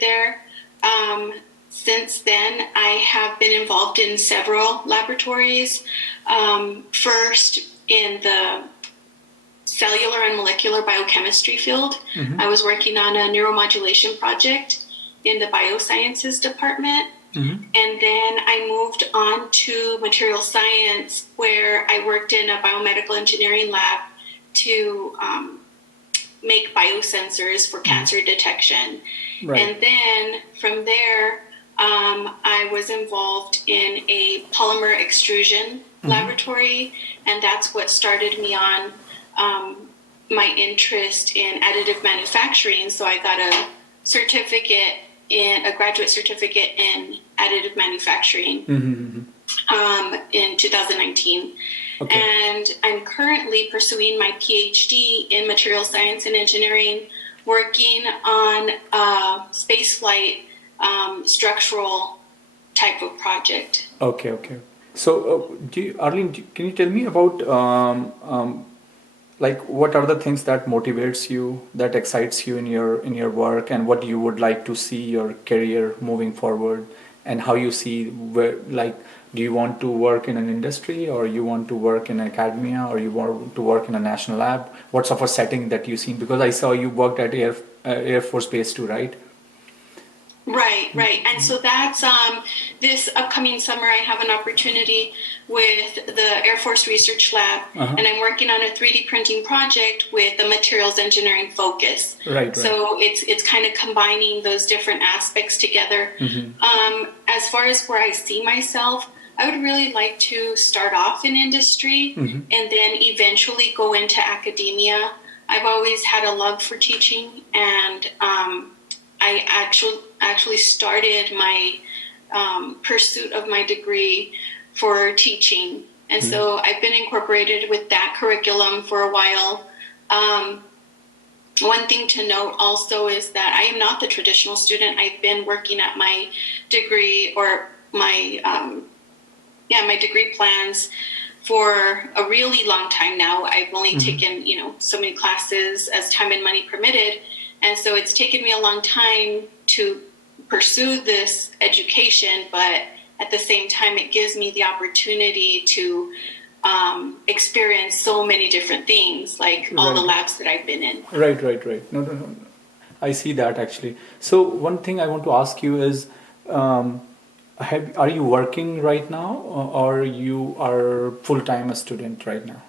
there. Since then, I have been involved in several laboratories. First, in the cellular and molecular biochemistry field. Mm-hmm. I was working on a neuromodulation project in the biosciences department. Mm-hmm. And then I moved on to material science, where I worked in a biomedical engineering lab to make biosensors for cancer detection. Right. And then from there, I was involved in a polymer extrusion laboratory, and that's what started me on my interest in additive manufacturing. So I got a graduate certificate in additive manufacturing in 2019. Okay. And I'm currently pursuing my PhD in material science and engineering, working on a spaceflight structural type of project. Okay. So, Arlene, can you tell me about like what are the things that motivates you, that excites you in your work, and what you would like to see your career moving forward, and how you see where, like, do you want to work in an industry, or you want to work in academia, or you want to work in a national lab? What sort of setting that you seen? Because I saw you worked at Air Force Base too, right? Right. And so that's this upcoming summer, I have an opportunity with the Air Force Research Lab, and I'm working on a 3D printing project with a materials engineering focus. Right. So it's kind of combining those different aspects together. As far as where I see myself, I would really like to start off in industry and then eventually go into academia. I've always had a love for teaching, and I actually started my pursuit of my degree for teaching. And so I've been incorporated with that curriculum for a while. One thing to note also is that I am not the traditional student. I've been working at my degree or my degree plans for a really long time now. I've only taken, so many classes as time and money permitted. And so it's taken me a long time to pursue this education, but at the same time, it gives me the opportunity to experience so many different things, like all the labs that I've been in. Right. No. I see that actually. So one thing I want to ask you is, are you working right now, or you are full-time a student right now?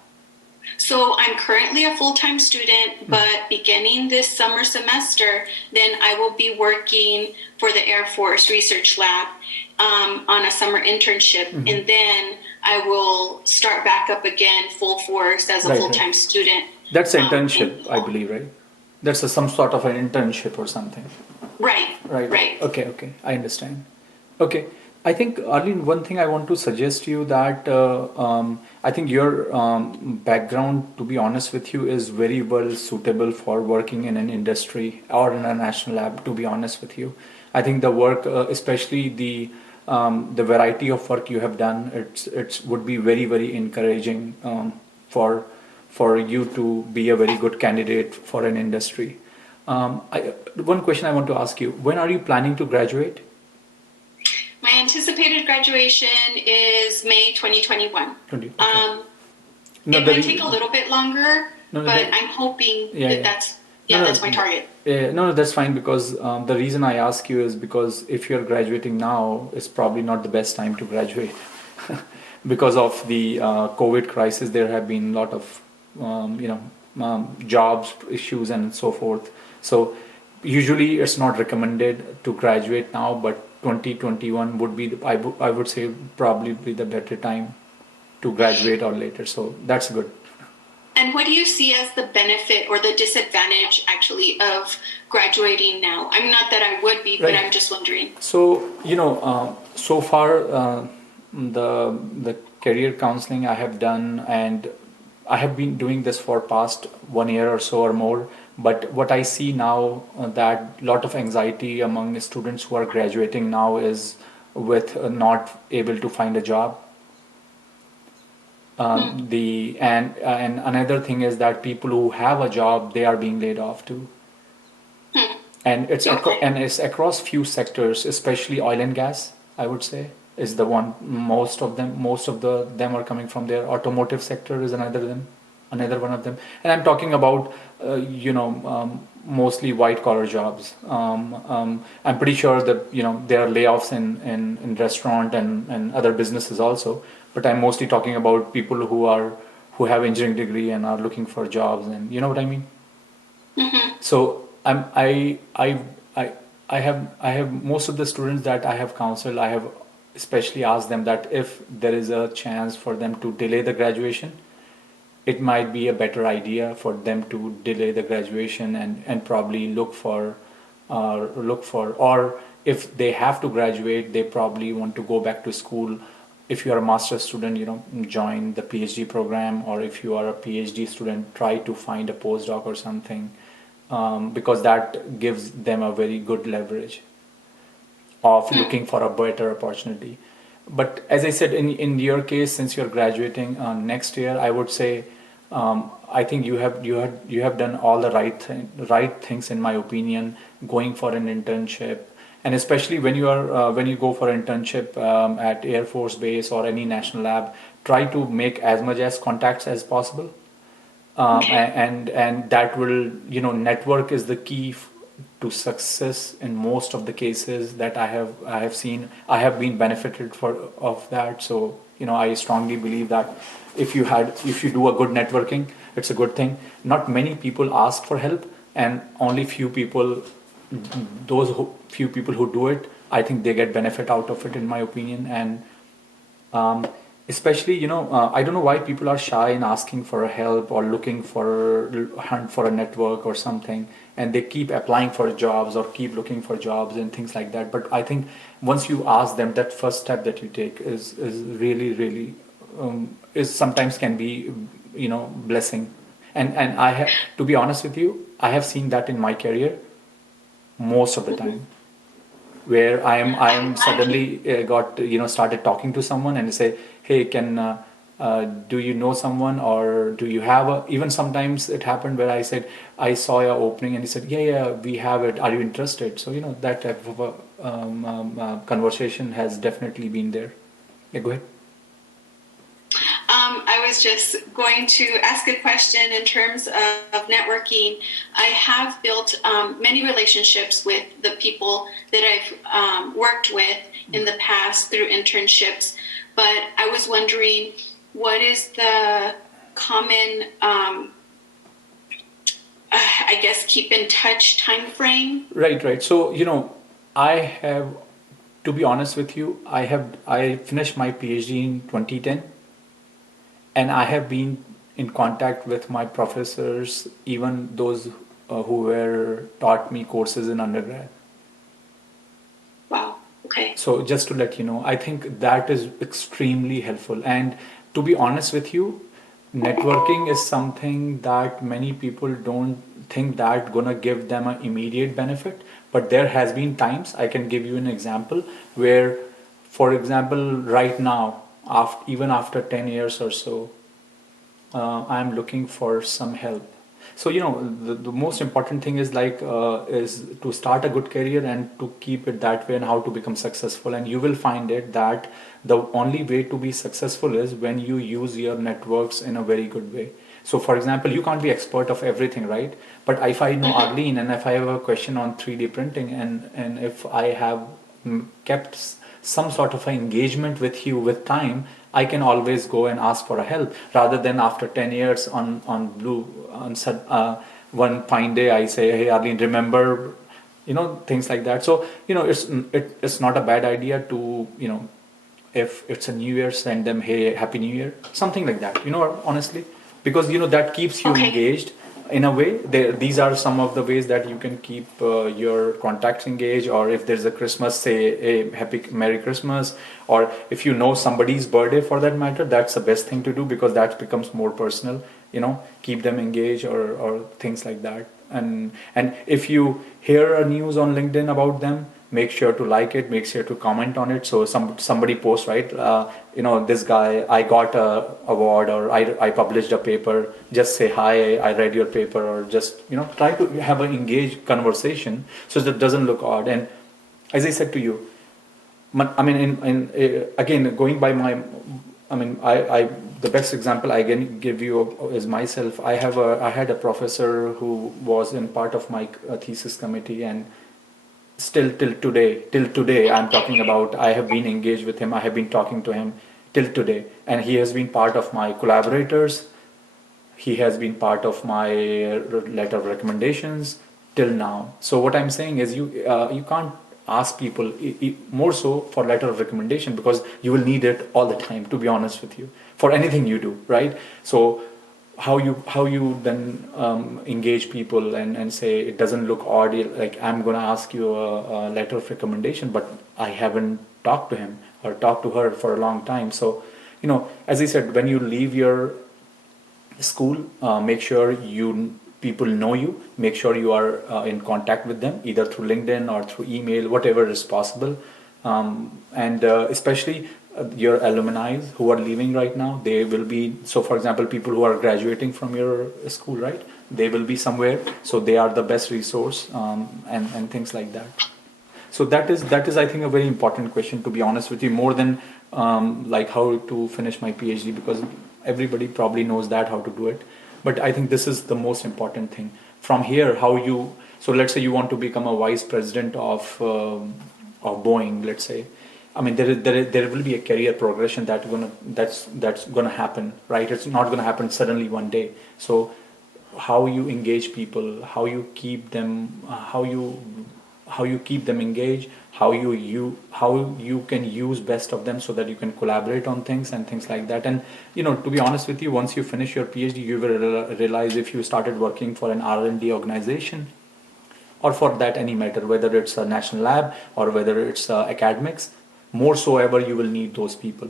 So I'm currently a full-time student, but beginning this summer semester, then I will be working for the Air Force Research Lab on a summer internship, and then I will start back up again full force as a full-time student. That's an internship, I believe, right? That's some sort of an internship or something. Right. Okay, I understand. Okay, I think, Arlene, one thing I want to suggest you that I think your background, to be honest with you, is very well suitable for working in an industry or in a national lab, to be honest with you. I think the work, especially the variety of work you have done, it's would be very, very encouraging for you to be a very good candidate for an industry. One question I want to ask you: when are you planning to graduate? My anticipated graduation is May 2021. Okay. It might take a little bit longer, but I'm hoping that's my target. No, that's fine, because the reason I ask you is because if you're graduating now, it's probably not the best time to graduate. Because of the COVID crisis, there have been a lot of jobs issues and so forth. So usually it's not recommended to graduate now, but 2021 would be, I would say, probably be the better time to graduate or later. So that's good. And what do you see as the benefit or the disadvantage, actually, of graduating now? I mean, not that I would be, but I'm just wondering. So, so far, the career counseling I have done, and I have been doing this for past 1 year or so or more. But what I see now, that lot of anxiety among students who are graduating now is with not able to find a job. And another thing is that people who have a job, they are being laid off too. and Okay. it's across few sectors, especially oil and gas. I would say is the one most of them are coming from there. Automotive sector is another one of them, and I'm talking about mostly white collar jobs. I'm pretty sure that there are layoffs in restaurant and other businesses also, but I'm mostly talking about people who have engineering degree and are looking for jobs, and you know what I mean. Mm-hmm. So I I have most of the students that I have counseled, I have especially asked them that if there is a chance for them to delay the graduation, it might be a better idea for them to delay the graduation and probably or if they have to graduate, they probably want to go back to school. If you are a master's student, join the PhD program, or if you are a PhD student, try to find a postdoc or something, because that gives them a very good leverage of looking for a better opportunity. But as I said, in your case, since you're graduating next year, I would say I think you have done all the right things in my opinion, going for an internship, and especially when you go for internship at Air Force Base or any national lab, try to make as much as contacts as possible, Okay. and that will network is the key to success in most of the cases that I have seen. I have been benefited for of that. So I strongly believe that if you do a good networking, it's a good thing. Not many people ask for help, and only few people who do it, I think they get benefit out of it, in my opinion. And um, especially I don't know why people are shy in asking for a help or looking for hunt for a network or something, and they keep applying for jobs or keep looking for jobs and things like that. But I think once you ask them, that first step that you take is really is sometimes can be blessing. And I have to be honest with you, I have seen that in my career most of the Mm-hmm. time, where I I'm am glad you. suddenly got started talking to someone and say, hey, can do you know someone, or do you have a, even sometimes it happened where I said I saw your opening, and he said, yeah, we have it, are you interested? So that type of a conversation has definitely been there. Yeah, go ahead. I was just going to ask a question in terms of networking. I have built many relationships with the people that I've worked with in the past through internships, but I was wondering what is the common, I guess, keep in touch time frame? Right. So I have, to be honest with you, I finished my PhD in 2010, and I have been in contact with my professors, even those who were taught me courses in undergrad. Wow. Okay. So just to let you know, I think that is extremely helpful. And to be honest with you, networking is something that many people don't think that gonna give them an immediate benefit. But there has been times, I can give you an example, where, for example, right now, even after 10 years or so, I'm looking for some help. So the most important thing is is to start a good career and to keep it that way, and how to become successful. And you will find it that the only way to be successful is when you use your networks in a very good way. So for example, you can't be expert of everything, right? But if I know Mm-hmm. Arlene, and if I have a question on 3D printing, and if I have kept some sort of an engagement with you with time, I can always go and ask for a help, rather than after 10 years one fine day I say, hey Arlene, remember, things like that. So it's not a bad idea to if it's a new year, send them, hey, happy new year, something like that, honestly, because that keeps you Okay. engaged in a way. These are some of the ways that you can keep your contacts engaged. Or if there's a Christmas, say a happy Merry Christmas. Or if you know somebody's birthday, for that matter, that's the best thing to do, because that becomes more personal. Keep them engaged, or things like that. And if you hear a news on LinkedIn about them, make sure to like it, make sure to comment on it. So somebody posts, right, this guy, I got a award, or I published a paper, just say hi, I read your paper, or just try to have an engaged conversation so that it doesn't look odd. And as I said to you, I mean, again, going by my, I mean, the best example I can give you is myself. I had a professor who was in part of my thesis committee, and still till today, I'm talking about. I have been engaged with him. I have been talking to him till today, and he has been part of my collaborators. He has been part of my letter of recommendations till now. So what I'm saying is, you can't ask people more so for letter of recommendation, because you will need it all the time, to be honest with you, for anything you do, right? So how you then engage people and say it doesn't look odd, like I'm gonna ask you a letter of recommendation, but I haven't talked to him or talked to her for a long time. So as I said, when you leave your school, make sure people know you, make sure you are in contact with them either through LinkedIn or through email, whatever is possible. And especially your alumni who are leaving right now, they will be, so for example, people who are graduating from your school, right, they will be somewhere, so they are the best resource, and things like that. So that is I think a very important question, to be honest with you, more than like how to finish my PhD, because everybody probably knows that how to do it. But I think this is the most important thing. From here, how you, so let's say you want to become a vice president of Boeing, let's say. I mean, there will be a career progression that's gonna happen, right? It's not gonna happen suddenly one day. So how you engage people, how you keep them engaged, how you can use best of them so that you can collaborate on things and things like that. And to be honest with you, once you finish your PhD, you will realize, if you started working for an R&D organization, or for that any matter, whether it's a national lab or whether it's academics, more so ever you will need those people,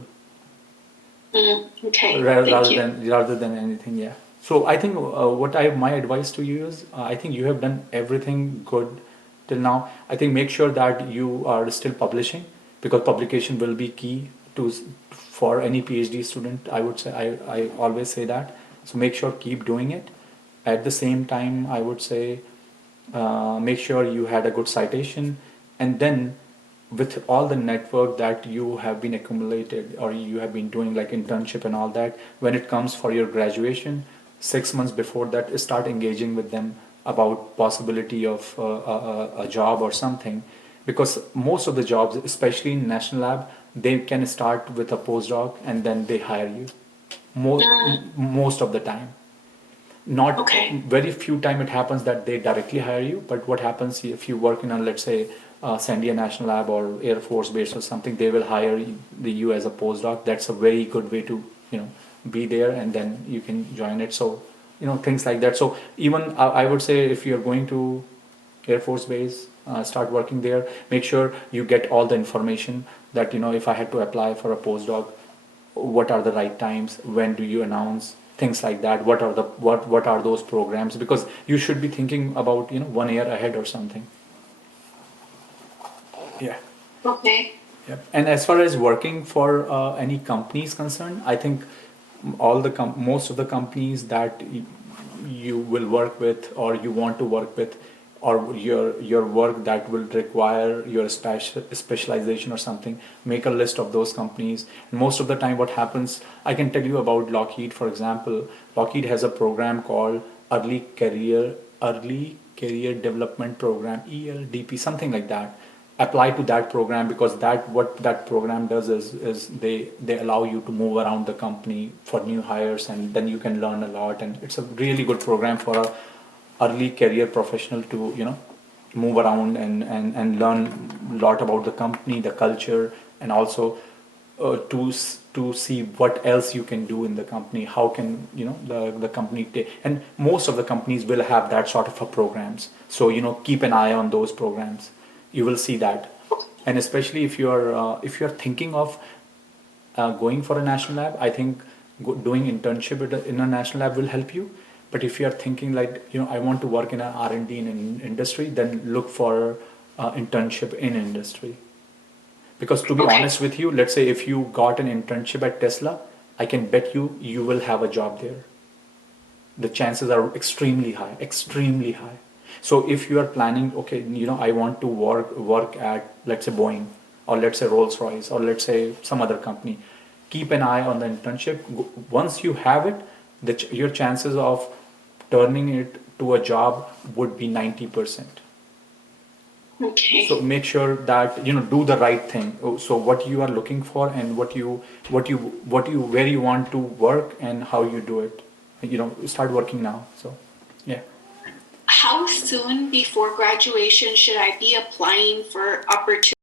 Okay, thank you. rather than anything. Yeah. So I think my advice to you is, I think you have done everything good till now. I think make sure that you are still publishing, because publication will be key for any PhD student. I would say, I always say that. So make sure keep doing it. At the same time, I would say, make sure you had a good citation, and then with all the network that you have been accumulated or you have been doing, like internship and all that, when it comes for your graduation, 6 months before that, start engaging with them about possibility of a job or something, because most of the jobs, especially in national lab, they can start with a postdoc and then they hire you, most of the time. Not Okay. very few time it happens that they directly hire you, but what happens if you work in a, let's say, Sandia National Lab or Air Force Base or something, they will hire you as a postdoc. That's a very good way to be there, and then you can join it. So things like that. So even I would say, if you're going to Air Force Base, start working there, make sure you get all the information that if I had to apply for a postdoc, what are the right times, when do you announce, things like that, what are those programs, because you should be thinking about 1 year ahead or something. Yeah. Okay. Yep. And as far as working for any company is concerned, I think most of the companies that you will work with, or you want to work with, or your work that will require your specialization or something, make a list of those companies. And most of the time, what happens, I can tell you about Lockheed, for example. Lockheed has a program called Early Career Development Program, ELDP, something like that. Apply to that program, because what that program does is they allow you to move around the company for new hires, and then you can learn a lot, and it's a really good program for a early career professional to move around and learn a lot about the company, the culture, and also to see what else you can do in the company, how can the company take. And most of the companies will have that sort of a programs, so keep an eye on those programs. You will see that. And especially if you're thinking of going for a national lab, I think doing internship in a national lab will help you, But if you are thinking like, I want to work in an R&D in an industry, then look for internship in industry. Because to be Okay. honest with you, let's say if you got an internship at Tesla, I can bet you will have a job there. The chances are extremely high, extremely high. So if you are planning, okay, I want to work at, let's say, Boeing, or let's say Rolls Royce, or let's say some other company, keep an eye on the internship. Once you have it, your chances of turning it to a job would be 90%. So Okay. make sure that do the right thing. So what you are looking for, and what you where you want to work, and how you do it. Start working now. So yeah. How soon before graduation should I be applying for opportunities?